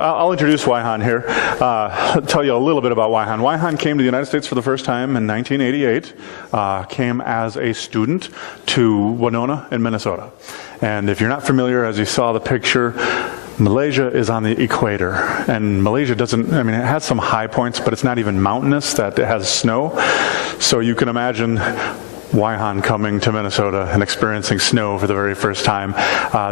I'll introduce Waihan here, tell you a little bit about Waihan. Waihan came to the United States for the first time in 1988, came as a student to Winona in Minnesota. And if you're not familiar, as you saw the picture, Malaysia is on the equator, and Malaysia doesn't, I mean, it has some high points, but it's not even mountainous, that it has snow. So you can imagine Waihan coming to Minnesota and experiencing snow for the very first time.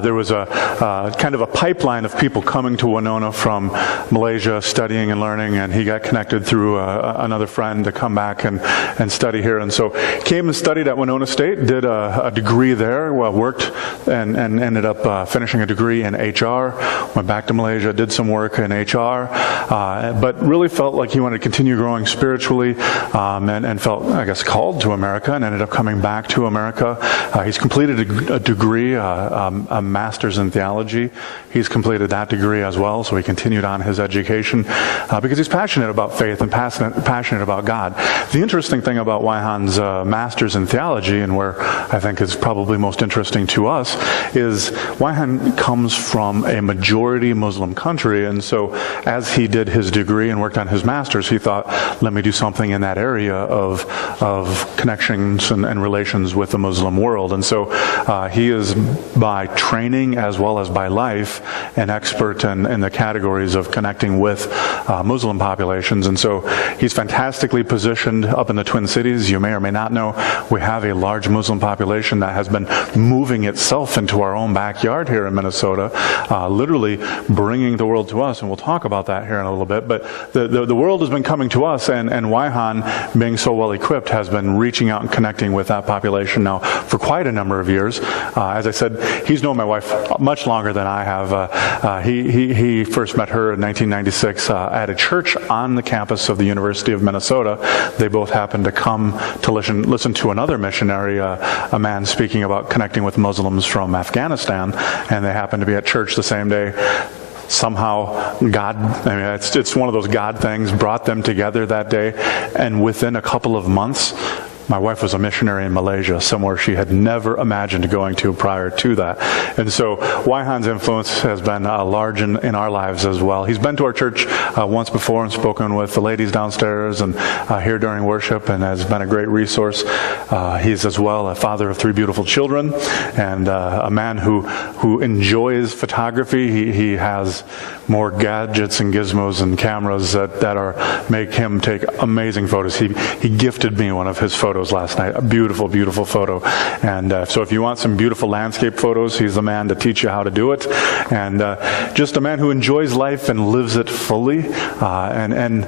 There was a kind of a pipeline of people coming to Winona from Malaysia, studying and learning, and he got connected through another friend to come back and study here. And so came and studied at Winona State, did a degree there, worked and ended up finishing a degree in HR, went back to Malaysia, did some work in HR, but really felt like he wanted to continue growing spiritually, and felt, I guess, called to America, and ended up coming back to America. He's completed a degree, a master's in theology. He's completed that degree as well, so he continued on his education because he's passionate about faith and passionate about God. The interesting thing about Waihan's master's in theology, and where I think is probably most interesting to us, is Waihan comes from a majority Muslim country, and so as he did his degree and worked on his master's, he thought, let me do something in that area of connections and relations with the Muslim world. And so he is, by training as well as by life, an expert in the categories of connecting with Muslim populations. And so he's fantastically positioned up in the Twin Cities. You may or may not know, we have a large Muslim population that has been moving itself into our own backyard here in Minnesota, literally bringing the world to us. And we'll talk about that here in a little bit. But the world has been coming to us, and Waihan, being so well equipped, has been reaching out and connecting with that population now for quite a number of years. As I said, he's known my wife much longer than I have. He first met her in 1996 at a church on the campus of the University of Minnesota. They both happened to come to listen to another missionary, a man speaking about connecting with Muslims from Afghanistan, and they happened to be at church the same day. Somehow God, I mean, it's one of those God things, brought them together that day, and within a couple of months, my wife was a missionary in Malaysia, somewhere she had never imagined going to prior to that. And so Waihan's influence has been large in our lives as well. He's been to our church once before and spoken with the ladies downstairs and here during worship, and has been a great resource. He's as well a father of 3 beautiful children, and a man who enjoys photography. He has more gadgets and gizmos and cameras that make him take amazing photos. He gifted me one of his photos last night, a beautiful, beautiful photo. And so if you want some beautiful landscape photos, he's the man to teach you how to do it. And just a man who enjoys life and lives it fully, and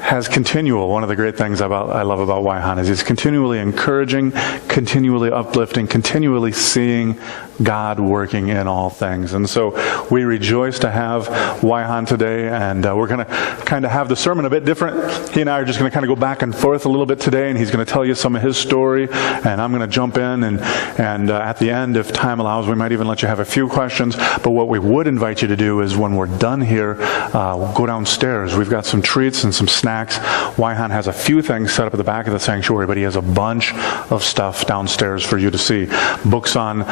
has continual. One of the great things I love about Waihan is he's continually encouraging, continually uplifting, continually seeing God working in all things. And so we rejoice to have Waihan today, and we're going to kind of have the sermon a bit different. He and I are just going to kind of go back and forth a little bit today, and he's going to tell you some of his story, and I'm going to jump in, and at the end, if time allows, we might even let you have a few questions. But what we would invite you to do is, when we're done here, we'll go downstairs. We've got some treats and some snacks. Waihan has a few things set up at the back of the sanctuary, but he has a bunch of stuff downstairs for you to see. Books on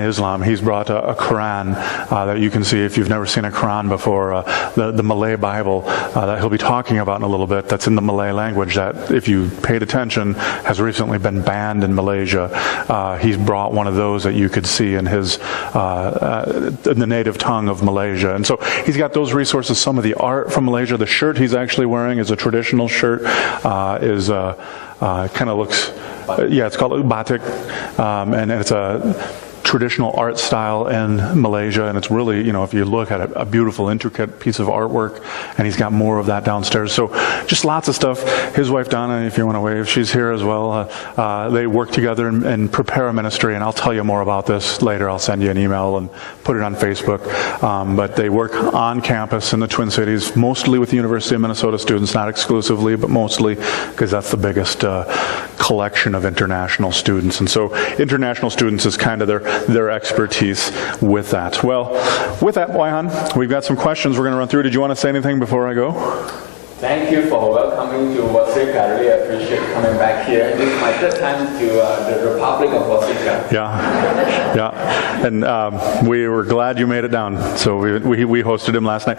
Islam. He's brought a Quran that you can see if you've never seen a Quran before. The Malay Bible that he'll be talking about in a little bit, that's in the Malay language, that, if you paid attention, has recently been banned in Malaysia. He's brought one of those that you could see in his in the native tongue of Malaysia. And so he's got those resources. Some of the art from Malaysia. The shirt he's actually wearing is a traditional shirt. Kind of looks, it's called batik, and it's a traditional art style in Malaysia, and it's really, if you look at it, a beautiful, intricate piece of artwork, and he's got more of that downstairs. So just lots of stuff. His wife Donna, if you want to wave, she's here as well. They work together and prepare a ministry, and I'll tell you more about this later. I'll send you an email and put it on Facebook. But they work on campus in the Twin Cities, mostly with the University of Minnesota students, not exclusively, but mostly, because that's the biggest collection of international students. And so international students is kind of their expertise with that. Well, with that, Waihan, we've got some questions we're going to run through. Did you want to say anything before I go? Thank you for welcoming to Wasika. I really appreciate coming back here. This is my third time to the Republic of Wasika. Yeah, and we were glad you made it down. So we hosted him last night.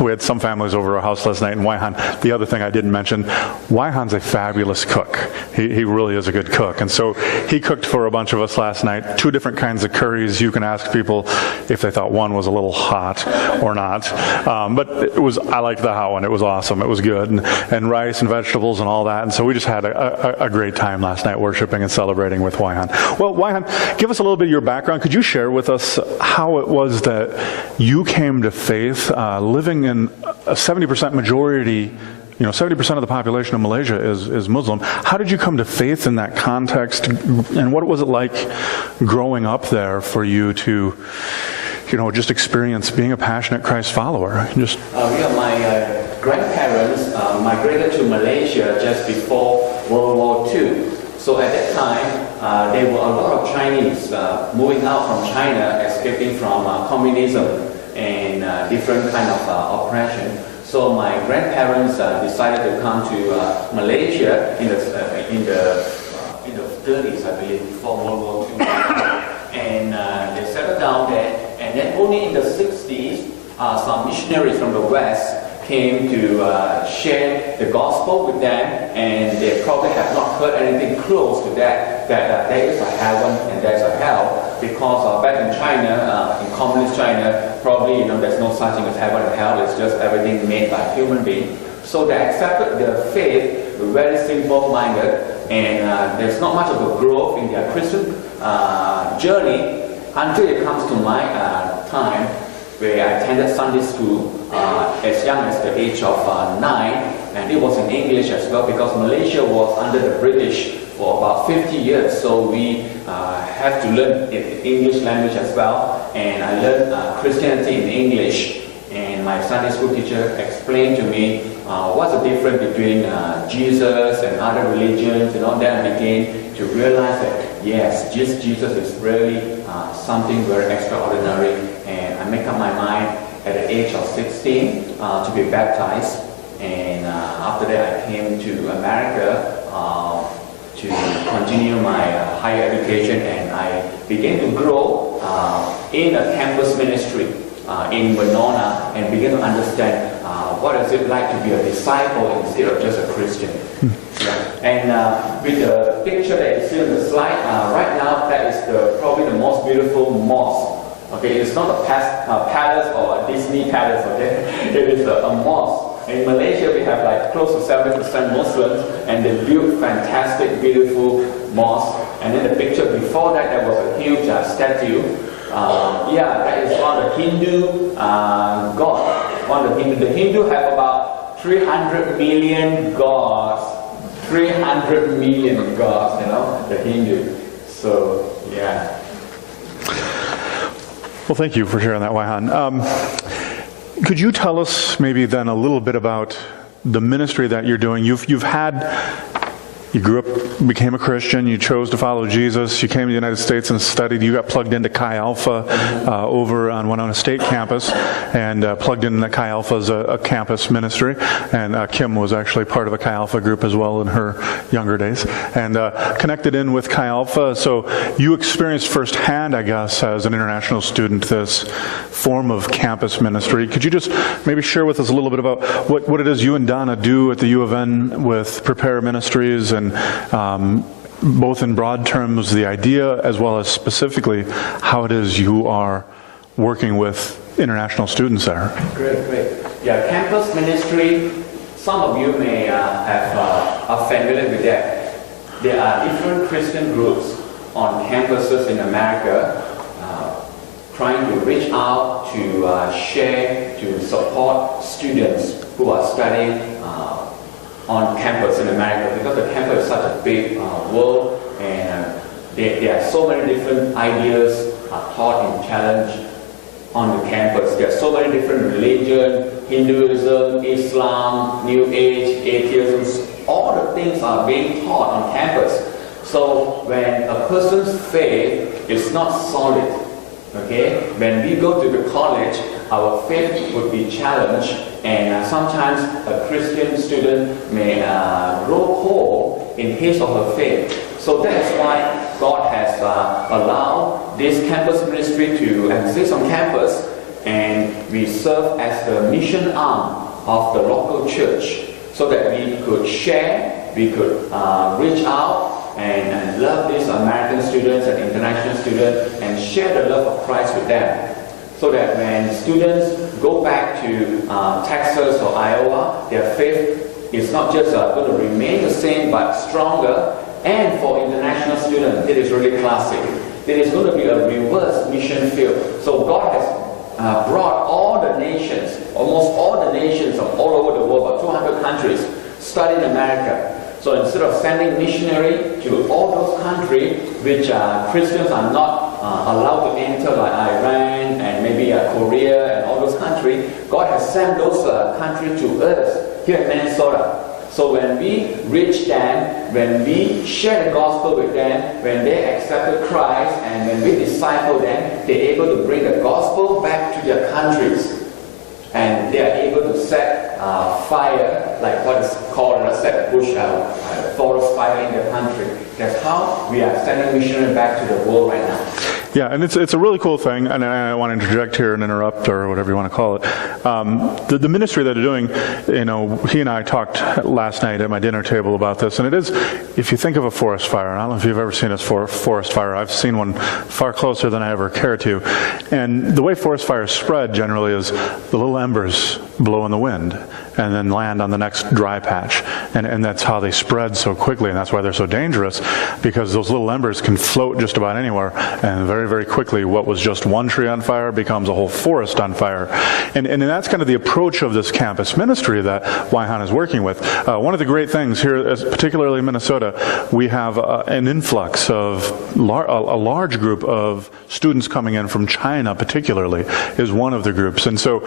We had some families over our house last night in Waihan. The other thing I didn't mention, Waihan's a fabulous cook. He really is a good cook, and so he cooked for a bunch of us last night. 2 different kinds of curries. You can ask people if they thought one was a little hot or not, but I liked the hot one. It was awesome. It was good, and rice and vegetables and all that. And so we just had a great time last night worshiping and celebrating with Waihan. Well, Waihan, give us a little bit of your background. Could you share with us how it was that you came to faith, living in a 70% majority? 70% of the population of Malaysia is Muslim. How did you come to faith in that context, and what was it like growing up there for you to, just experience being a passionate Christ follower? My grandparents migrated to Malaysia just before World War II. So at that time, there were a lot of Chinese moving out from China, escaping from communism and different kind of oppression. So my grandparents decided to come to Malaysia in the 30s, I believe, before World War II. And they settled down there. And then only in the 60s, some missionaries from the West came to share the gospel with them, and they probably have not heard anything close to that there is a heaven and there's a hell, because back in China, in communist China, probably there's no such thing as heaven and hell. It's just everything made by human beings. So they accepted their faith, very simple-minded, and there's not much of a growth in their Christian journey until it comes to my time, where I attended Sunday school as young as the age of 9, and it was in English as well, because Malaysia was under the British for about 50 years, so we have to learn the English language as well, and I learned Christianity in English, and my Sunday school teacher explained to me what's the difference between Jesus and other religions, then I began to realize that yes, Jesus is really something very extraordinary, and I make up my mind at the age of 16 to be baptized, and after that I came to America to continue my higher education, and I began to grow in a campus ministry in Winona, and began to understand what is it like to be a disciple instead of just a Christian. And with the picture that you see on the slide, right now that is probably the most beautiful mosque. Okay, it's not a palace or a Disney palace, okay? It is a mosque. In Malaysia, we have like close to 70% Muslims, and they built fantastic, beautiful mosque. And then the picture before that, there was a huge statue. That is on the Hindu god. The Hindu have about 300 million gods. 300 million gods, the Hindu. So, yeah. Well, thank you for sharing that, Waihan. Could you tell us maybe then a little bit about the ministry that you're doing? You grew up, became a Christian, you chose to follow Jesus, you came to the United States and studied, you got plugged into Chi Alpha over on Winona State campus, and plugged into Chi Alpha as a campus ministry, and Kim was actually part of a Chi Alpha group as well in her younger days, and connected in with Chi Alpha. So you experienced firsthand, I guess, as an international student, this form of campus ministry. Could you just maybe share with us a little bit about what it is you and Donna do at the U of N with Prepare Ministries, and both in broad terms the idea as well as specifically how it is you are working with international students there? Great. Yeah, campus ministry, some of you may are familiar with that. There are different Christian groups on campuses in America trying to reach out to share, to support students who are studying on campus in America, because the campus is such a big world, and there are so many different ideas taught and challenged on the campus. There are so many different religions, Hinduism, Islam, New Age, atheism, all the things are being taught on campus. So when a person's faith is not solid, okay, when we go to the college, our faith would be challenged, and sometimes a Christian student may grow cold in his or her faith. So that's why God has allowed this campus ministry to exist on campus, and we serve as the mission arm of the local church, so that we could share, we could reach out and love these American students and international students and share the love of Christ with them. So that when students go back to Texas or Iowa, their faith is not just going to remain the same but stronger. And for international students, it is really classic. It is going to be a reverse mission field. So God has brought all the nations, almost all the nations from all over the world, about 200 countries, study in America. So instead of sending missionary to all those countries which Christians are not allowed to enter, like Iran and maybe Korea and all those countries, God has sent those countries to us here in Minnesota. So when we reach them, when we share the gospel with them, when they accepted Christ, and when we disciple them, they're able to bring the gospel back to their countries. And they are able to set fire, like what is called set bush, forest fire in their country. That's how we are sending missionaries back to the world right now. Yeah, and it's a really cool thing, and I want to interject here and interrupt, or whatever you want to call it. The ministry that they're doing, he and I talked last night at my dinner table about this, and it is, if you think of a forest fire, I don't know if you've ever seen a forest fire. I've seen one far closer than I ever care to. And the way forest fires spread generally is the little embers blow in the wind and then land on the next dry patch. And that's how they spread so quickly, and that's why they're so dangerous, because those little embers can float just about anywhere, and very, very quickly what was just one tree on fire becomes a whole forest on fire. And that's kind of the approach of this campus ministry that Waihan is working with. One of the great things here, particularly in Minnesota, we have an influx of a large group of students coming in from China, particularly, is one of the groups. And so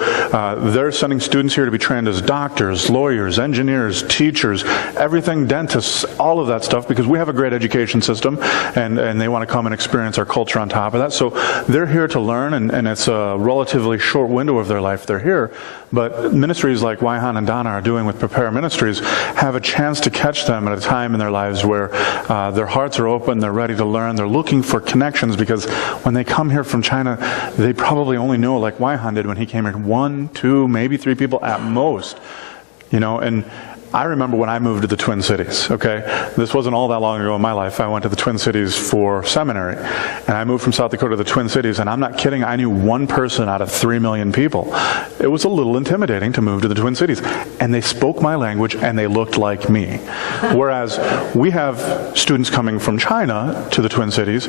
they're sending students here to be trained as doctors, lawyers, engineers, teachers, everything, dentists, all of that stuff, because we have a great education system, and they want to come and experience our culture on top of that. So they're here to learn, and it's a relatively short window of their life they're here. But ministries like Waihan and Donna are doing with Prepare Ministries have a chance to catch them at a time in their lives where their hearts are open, they're ready to learn, they're looking for connections, because when they come here from China, they probably only know, like Waihan did when he came here, 1, 2, maybe 3 people at most. And I remember when I moved to the Twin Cities, okay? This wasn't all that long ago in my life. I went to the Twin Cities for seminary, and I moved from South Dakota to the Twin Cities, and I'm not kidding, I knew one person out of 3 million people. It was a little intimidating to move to the Twin Cities, and they spoke my language, and they looked like me. Whereas we have students coming from China to the Twin Cities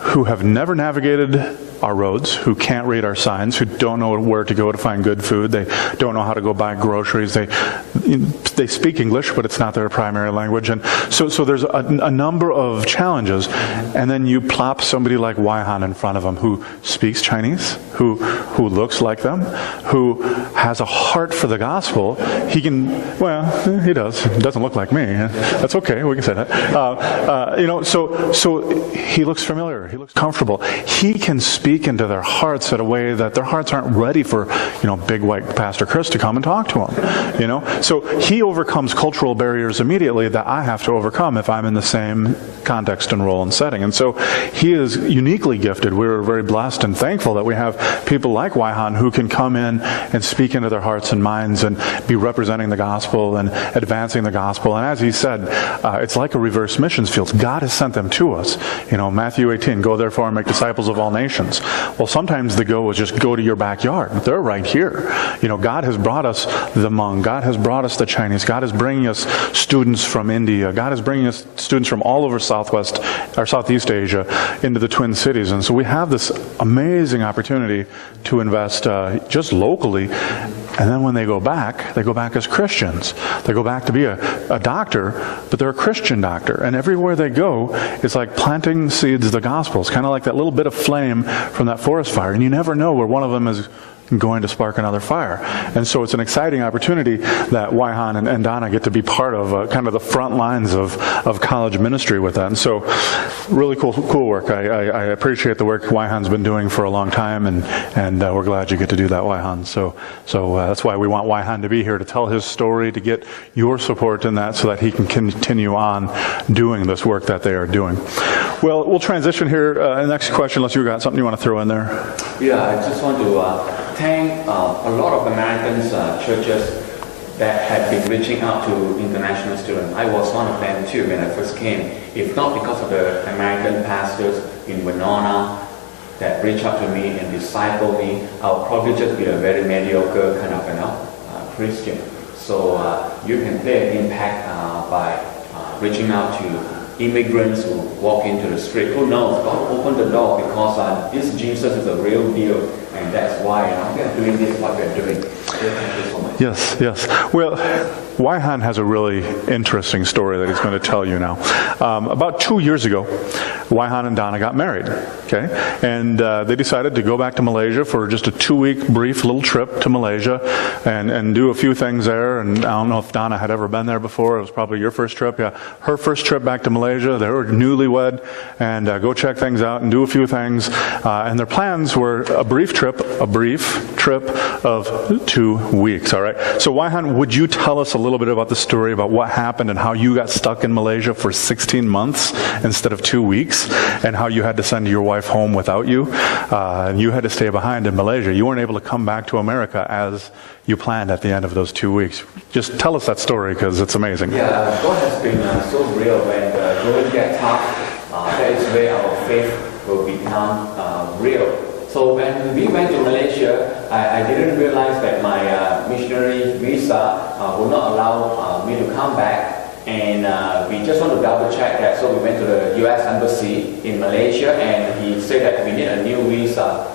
who have never navigated our roads, who can't read our signs, who don't know where to go to find good food, they don't know how to go buy groceries, they speak English, but it's not their primary language, and so there's a number of challenges, and then you plop somebody like Waihan in front of them who speaks Chinese, who looks like them, who has a heart for the gospel. He does. He doesn't look like me. That's okay, we can say that. So he looks familiar. He looks comfortable. He can speak into their hearts in a way that their hearts aren't ready for, big white Pastor Chris to come and talk to them. So he overcomes cultural barriers immediately that I have to overcome if I'm in the same context and role and setting. And so he is uniquely gifted. We're very blessed and thankful that we have people like Waihan who can come in and speak into their hearts and minds and be representing the gospel and advancing the gospel. And as he said, it's like a reverse missions field. God has sent them to us. Matthew 18, go therefore and make disciples of all nations. Well, sometimes the go is just go to your backyard. They're right here. God has brought us the Hmong. God has brought us the Chinese. God is bringing us students from India. God is bringing us students from all over Southeast Asia into the Twin Cities. And so we have this amazing opportunity to invest just locally. And then when they go back as Christians. They go back to be a doctor, but they're a Christian doctor. And everywhere they go, it's like planting seeds of the gospel. It's kind of like that little bit of flame from that forest fire. And you never know where one of them is going to spark another fire. And so it's an exciting opportunity that Waihan and Donna get to be part of, kind of the front lines of college ministry with that. And so really cool work. I appreciate the work Waihan's been doing for a long time, and we're glad you get to do that, Waihan. So that's why we want Waihan to be here, to tell his story, to get your support in that so that he can continue on doing this work that they are doing. Well, we'll transition here. Next question, unless you've got something you want to throw in there. Yeah, I just want to thank a lot of American churches that have been reaching out to international students. I was one of them too when I first came. If not because of the American pastors in Winona that reached out to me and discipled me, I'll probably just be a very mediocre kind of Christian. So you can play an impact by reaching out to immigrants who walk into the street. Who knows? God opened the door because this Jesus is a real deal, and that's why we are doing this, what we are doing. Thank you so much. Yes. Well, Waihan has a really interesting story that he's going to tell you now. About 2 years ago, Waihan and Donna got married, okay? And they decided to go back to Malaysia for just a 2-week brief little trip to Malaysia and do a few things there. And I don't know if Donna had ever been there before. It was probably your first trip. Yeah, her first trip back to Malaysia. They were newlywed, and go check things out and do a few things. And their plans were a brief trip of 2 weeks, all right? So Waihan, would you tell us a little bit about the story about what happened and how you got stuck in Malaysia for 16 months instead of 2 weeks, and how you had to send your wife home without you, and you had to stay behind in Malaysia. You weren't able to come back to America as you planned at the end of those 2 weeks. Just tell us that story, because it's amazing. Yeah, God has been so real. When going get tough, that is where our faith will become real. So when we went to Malaysia, I didn't realize that my missionary visa would not allow me to come back. And we just want to double check that. So we went to the U.S. Embassy in Malaysia, and he said that we need a new visa,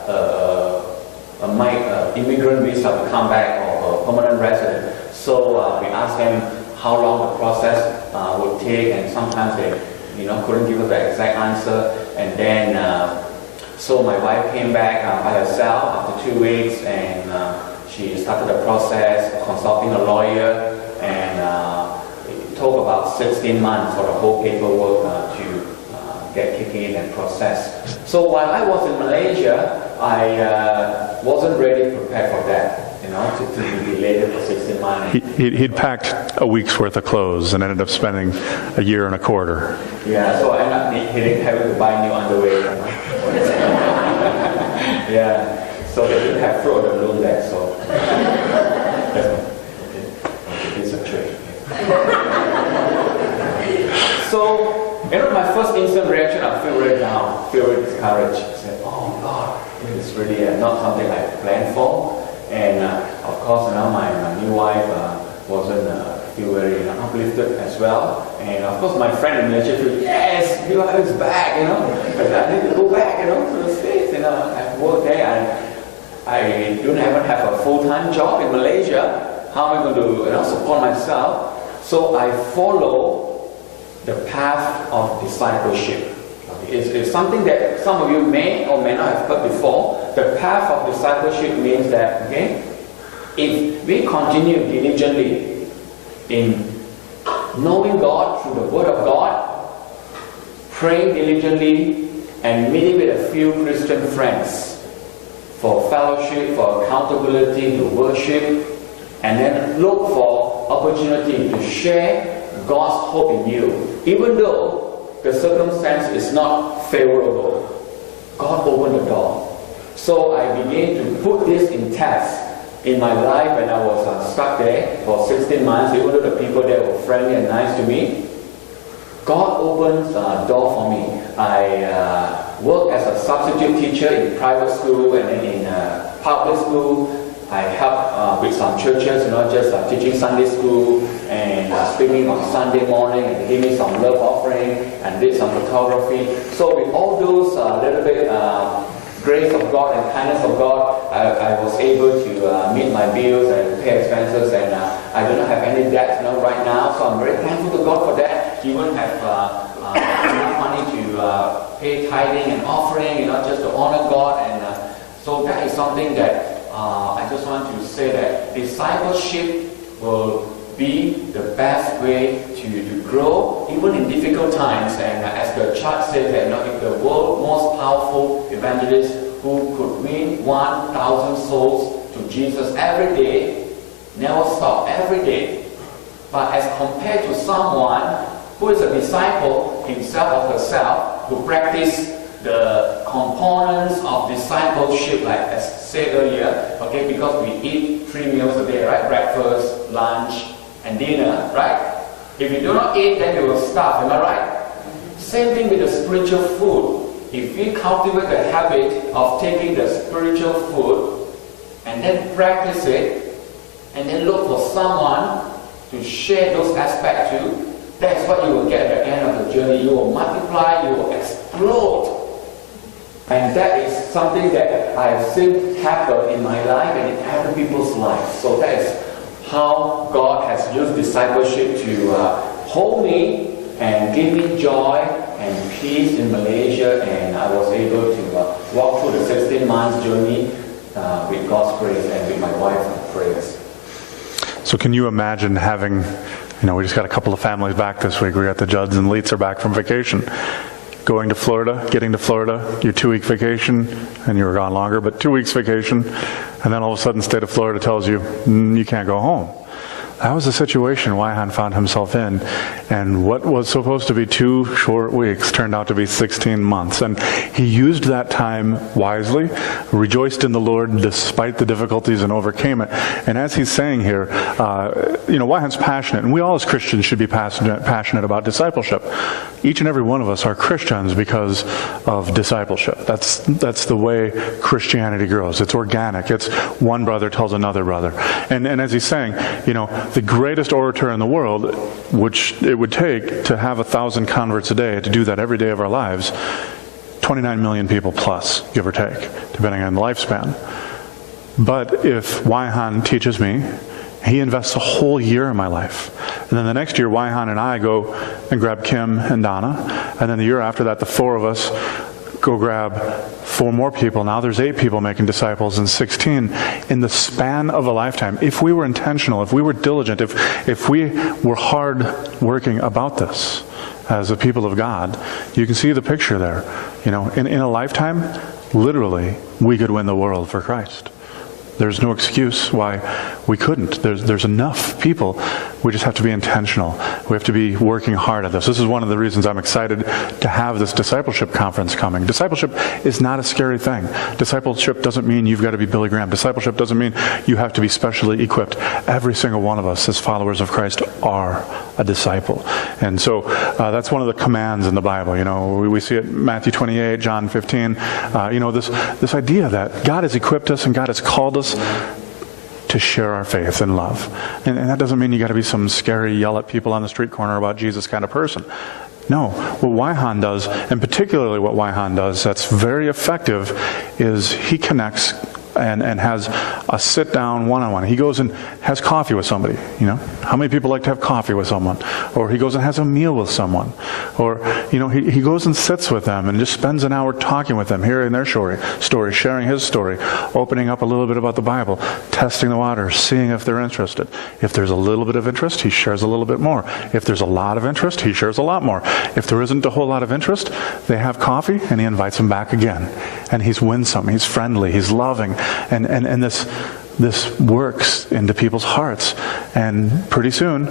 immigrant visa to come back, or a permanent resident. So we asked them how long the process would take, and sometimes they couldn't give us the exact answer. And then so my wife came back by herself after 2 weeks, and she started the process, consulting a lawyer, and it took about 16 months for the whole paperwork to get kicked in and processed. So while I was in Malaysia, I wasn't really prepared for that. To be delayed for 16 months. He'd packed a week's worth of clothes and ended up spending a year and a quarter. Yeah, so I ended up having to buy new underwear. Yeah, so they didn't have fruit of the loom there, so. Okay, it's a church. So, my first instant reaction, I feel very down, feel very discouraged. I said, oh God, this is really not something I planned for. And of course, my new wife wasn't feel very uplifted as well. And of course, my friend in Malaysia feel, yes, your wife is back, but I need to go back, to the States. I work there. I don't even have a full-time job in Malaysia. How am I going to support myself? So I follow the path of discipleship. It's something that some of you may or may not have heard before. The path of discipleship means that, if we continue diligently in knowing God through the Word of God, praying diligently, and meeting with a few Christian friends for fellowship, for accountability, to worship, and then look for opportunity to share God's hope in you, even though the circumstance is not favorable. God opened the door. So I began to put this in test in my life when I was stuck there for 16 months, even though the people there were friendly and nice to me. God opened a door for me. I worked as a substitute teacher in private school and then in public school. I helped with some churches, just teaching Sunday school and speaking on Sunday morning and giving some love offering and did some photography. So with all those little bit grace of God and kindness of God, I was able to meet my bills and pay expenses, and I do not have any debt right now. So I'm very thankful to God for that. Even have enough money to pay tithing and offering, just to honor God. And so that is something that I just want to say that discipleship will be the best way to grow, even in difficult times. And as the chart says, that if the world's most powerful evangelist who could win 1,000 souls to Jesus every day, never stop, every day. But as compared to someone who is a disciple himself or herself, who practice the components of discipleship, like as said earlier, okay, because we eat 3 meals a day, right? Breakfast, lunch, and dinner, right? If you do not eat, then you will starve, am I right? Same thing with the spiritual food. If we cultivate the habit of taking the spiritual food and then practice it, and then look for someone to share those aspects to, that's what you will get at the end of the journey. You will multiply, you will explode. And that is something that I have seen happen in my life and in other people's lives. So that is how God has used discipleship to hold me and give me joy and peace in Malaysia. And I was able to walk through the 16 months journey with God's grace and with my wife's prayers. So can you imagine having, we just got a couple of families back this week. We got the Judds and Leets are back from vacation. Going to Florida, getting to Florida, your 2-week vacation, and you were gone longer, but 2 weeks vacation, and then all of a sudden the state of Florida tells you, you can't go home. That was the situation Waihan found himself in, and what was supposed to be 2 short weeks turned out to be 16 months. And he used that time wisely, rejoiced in the Lord despite the difficulties, and overcame it. And as he's saying here, Waihan's passionate, and we all as Christians should be passionate about discipleship. Each and every one of us are Christians because of discipleship. That's the way Christianity grows. It's organic. It's one brother tells another brother. And as he's saying, the greatest orator in the world, which it would take to have 1,000 converts a day, to do that every day of our lives, 29 million people plus, give or take, depending on the lifespan. But if Waihan teaches me, he invests a whole year in my life. And then the next year, Waihan and I go and grab Kim and Donna. And then the year after that, the 4 of us go grab 4 more people. Now there's 8 people making disciples, and 16 in the span of a lifetime. If we were intentional, if we were diligent, if we were hard working about this as a people of God, you can see the picture there. In a lifetime, literally, we could win the world for Christ. There's no excuse why we couldn't. There's enough people. We just have to be intentional. We have to be working hard at this. This is one of the reasons I'm excited to have this discipleship conference coming. Discipleship is not a scary thing. Discipleship doesn't mean you've got to be Billy Graham. Discipleship doesn't mean you have to be specially equipped. Every single one of us as followers of Christ are a disciple. And so that's one of the commands in the Bible. We see it in Matthew 28, John 15. This idea that God has equipped us and God has called us to share our faith and love. And that doesn't mean you got to be some scary, yell at people on the street corner about Jesus kind of person. No, what Waihan does, and particularly what Waihan does that's very effective, is he connects and has a sit-down one-on-one. He goes and has coffee with somebody. How many people like to have coffee with someone? Or he goes and has a meal with someone. Or, he goes and sits with them and just spends an hour talking with them, hearing their story, sharing his story, opening up a little bit about the Bible, testing the waters, seeing if they're interested. If there's a little bit of interest, he shares a little bit more. If there's a lot of interest, he shares a lot more. If there isn't a whole lot of interest, they have coffee and he invites them back again. And he's winsome, he's friendly, he's loving. And this works into people's hearts. And pretty soon,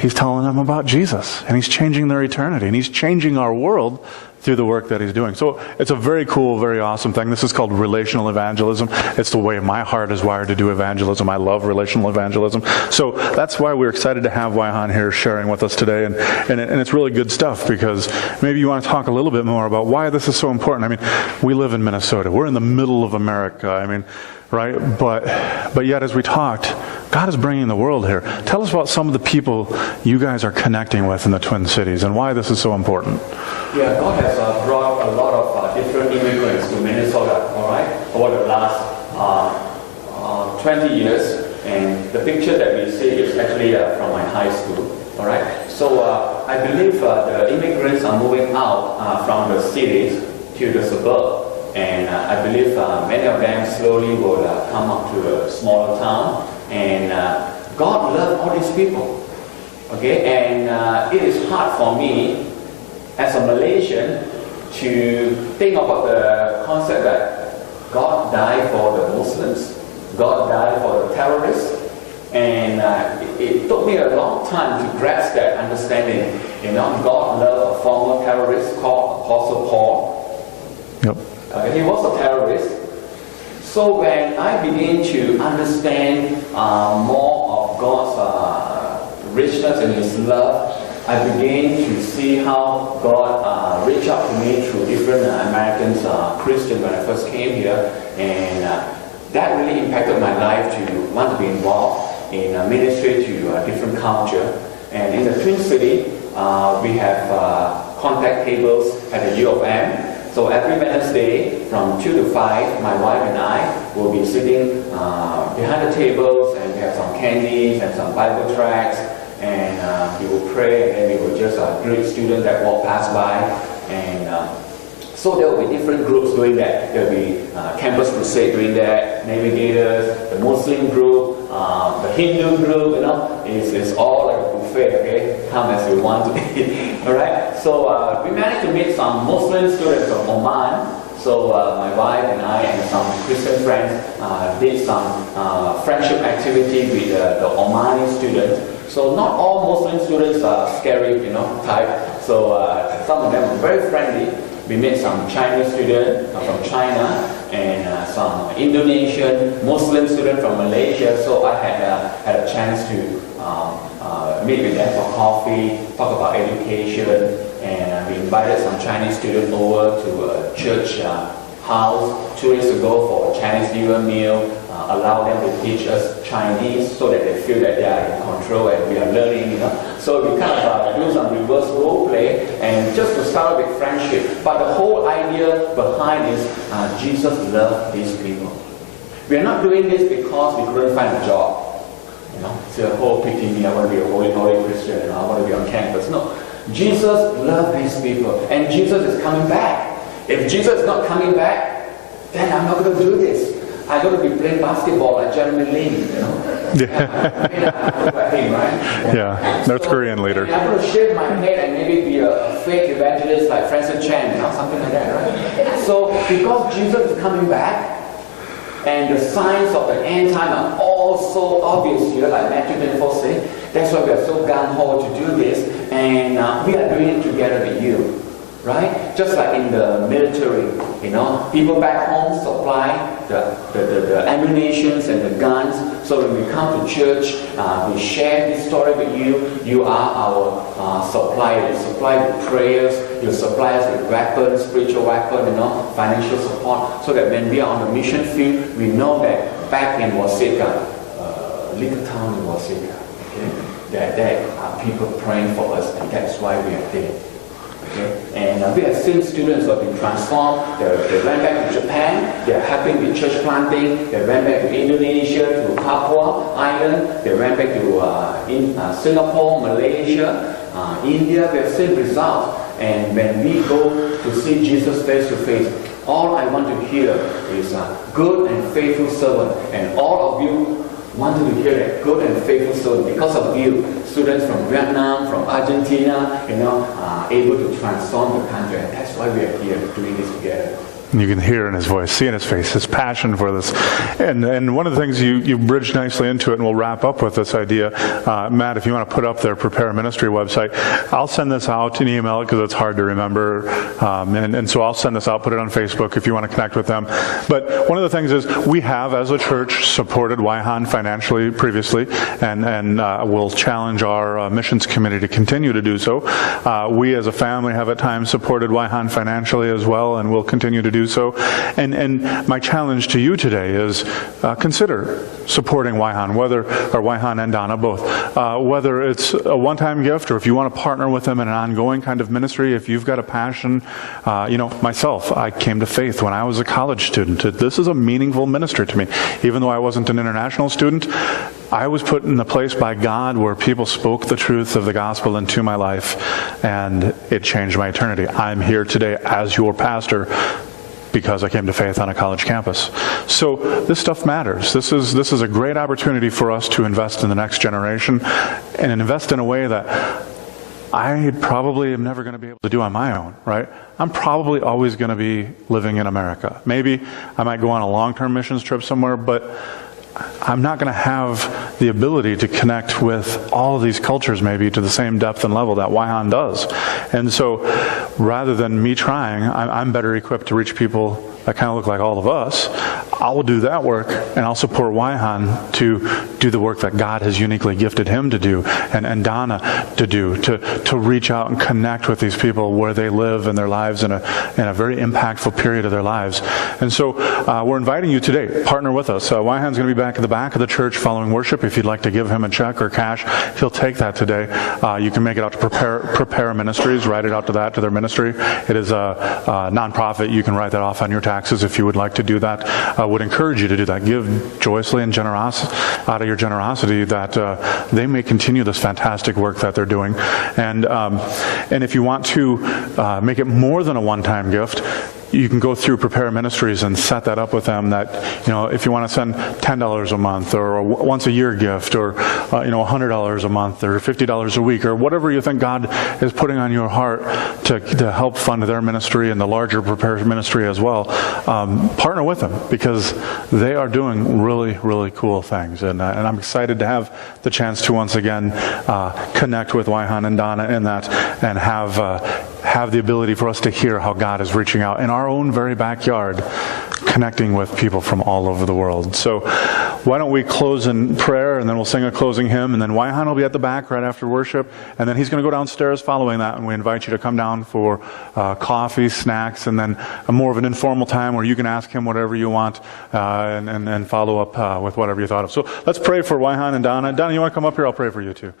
he's telling them about Jesus. And he's changing their eternity. And he's changing our world through the work that he's doing. So it's a very cool, very awesome thing. This is called relational evangelism. It's the way my heart is wired to do evangelism. I love relational evangelism. So that's why we're excited to have Waihan here sharing with us today. And it's really good stuff, because maybe you want to talk a little bit more about why this is so important. We live in Minnesota. We're in the middle of America. Right? But yet, as we talked, God is bringing the world here. Tell us about some of the people you guys are connecting with in the Twin Cities and why this is so important. Yeah, God has brought a lot of different immigrants to Minnesota, all right, over the last 20 years. And the picture that we see is actually from my high school, all right. So I believe the immigrants are moving out from the cities to the suburbs. And I believe many of them slowly will come up to a smaller town. And God loved all these people. Okay, and it is hard for me as a Malaysian to think about the concept that God died for the Muslims, God died for the terrorists, and it took me a long time to grasp that understanding. You know, God loved a former terrorist called Apostle Paul. Yep. He was a terrorist. So when I begin to understand more of God's richness and His love, I began to see how God reached out to me through different Americans, Christians when I first came here, and that really impacted my life to want to be involved in ministry to different culture. And in the Twin City, we have contact tables at the U of M. So every Wednesday from 2 to 5, my wife and I will be sitting behind the tables, and we have some candies and some Bible tracts, and we will pray, and then we will just greet students that walk past by. And so there will be different groups doing that. There will be Campus Crusade doing that, Navigators, the Muslim group, the Hindu group, you know, it's all like a buffet, okay? Come as you want to eat, all right? So we managed to meet some Muslim students from Oman. So my wife and I and some Christian friends did some friendship activity with the Omani students. So not all Muslim students are scary, you know, type. So some of them are very friendly. We met some Chinese students from China and some Indonesian Muslim students from Malaysia. So I had a chance to meet with them for coffee, talk about education, and we invited some Chinese students over to a church house 2 days ago for a Chinese New Year meal. Allow them to teach us Chinese so that they feel that they are in control and we are learning, you know. So we kind of do some reverse role play and just to start with friendship. But the whole idea behind is Jesus loved these people. We are not doing this because we couldn't find a job. You know, say, oh, pity me, I want to be a holy Christian, and I want to be on campus. No, Jesus loved these people, and Jesus is coming back. If Jesus is not coming back, then I'm not going to do this. I'm going to be playing basketball like Jeremy Lin, you know. Yeah, North Korean leader. I'm going to shave my head and maybe be a fake evangelist like Francis Chan, you know, something like that, right? So because Jesus is coming back, and the signs of the end time are all so obvious here, like Matthew 24 says, that's why we are so gung-ho to do this, and we are doing it together with you. Right? Just like in the military, you know, people back home supply the ammunitions and the guns. So when we come to church, we share this story with you. You are our supplier. You supply with prayers. You supply us with weapons, spiritual weapons, you know, financial support. So that when we are on the mission field, we know that back in Wasika, little town in Wasika, okay, that there are people praying for us, and that's why we are there. Okay. And we have seen students who have been transformed. They went back to Japan. They are helping with church planting. They went back to Indonesia, to Papua Island. They went back to Singapore, Malaysia, India. We have seen results. And when we go to see Jesus face to face, all I want to hear is good and faithful servant. And all of you wanted to hear that good and faithful servant because of you. Students from Vietnam, from Argentina, you know, able to transform the country. And that's why we are here doing this together. You can hear in his voice, see in his face, his passion for this. And one of the things you bridged nicely into it, and we'll wrap up with this idea. Matt, if you want to put up their Prepare Ministry website, I'll send this out and email it because it's hard to remember. And so I'll send this out, put it on Facebook if you want to connect with them. But one of the things is we have, as a church, supported Waihan financially previously, and we'll challenge our missions committee to continue to do so. We as a family have at times supported Waihan financially as well, and we'll continue to do so. And my challenge to you today is consider supporting Waihan, Waihan and Donna both. Whether it's a one-time gift or if you want to partner with them in an ongoing kind of ministry, if you've got a passion. You know, myself, I came to faith when I was a college student. This is a meaningful ministry to me. Even though I wasn't an international student, I was put in a place by God where people spoke the truth of the gospel into my life, and it changed my eternity. I'm here today as your pastor because I came to faith on a college campus. So this stuff matters. This is a great opportunity for us to invest in the next generation and invest in a way that I probably am never going to be able to do on my own, right? I'm probably always going to be living in America. Maybe I might go on a long-term missions trip somewhere, but I'm not going to have the ability to connect with all of these cultures maybe to the same depth and level that Waihan does. And so rather than me trying, I'm better equipped to reach people that kind of look like all of us. I'll do that work, and I'll support Waihan to do the work that God has uniquely gifted him to do, and Donna to do, to reach out and connect with these people where they live in their lives in a very impactful period of their lives. And so we're inviting you today, partner with us. Waihan's going to be back at the back of the church following worship. If you'd like to give him a check or cash, he'll take that today. You can make it out to Prepare Ministries, write it out to their ministry. It is a nonprofit. You can write that off on your taxes if you would like to do that. I would encourage you to do that. Give joyously and out of your generosity, that they may continue this fantastic work that they're doing. And if you want to make it more than a one-time gift, you can go through Prepare Ministries and set that up with them, that, if you want to send $10 a month or a once a year gift, or $100 a month or $50 a week, or whatever you think God is putting on your heart to help fund their ministry and the larger Prepare Ministry as well, partner with them, because they are doing really, really cool things. And I'm excited to have the chance to once again connect with Waihan and Donna in that, and have the ability for us to hear how God is reaching out in our own very backyard, connecting with people from all over the world. So why don't we close in prayer, and then we'll sing a closing hymn, and then Waihan will be at the back right after worship, and then he's going to go downstairs following that, and we invite you to come down for coffee, snacks, and then more of an informal time where you can ask him whatever you want, and follow up with whatever you thought of. So let's pray for Waihan and Donna. Donna, you want to come up here? I'll pray for you too.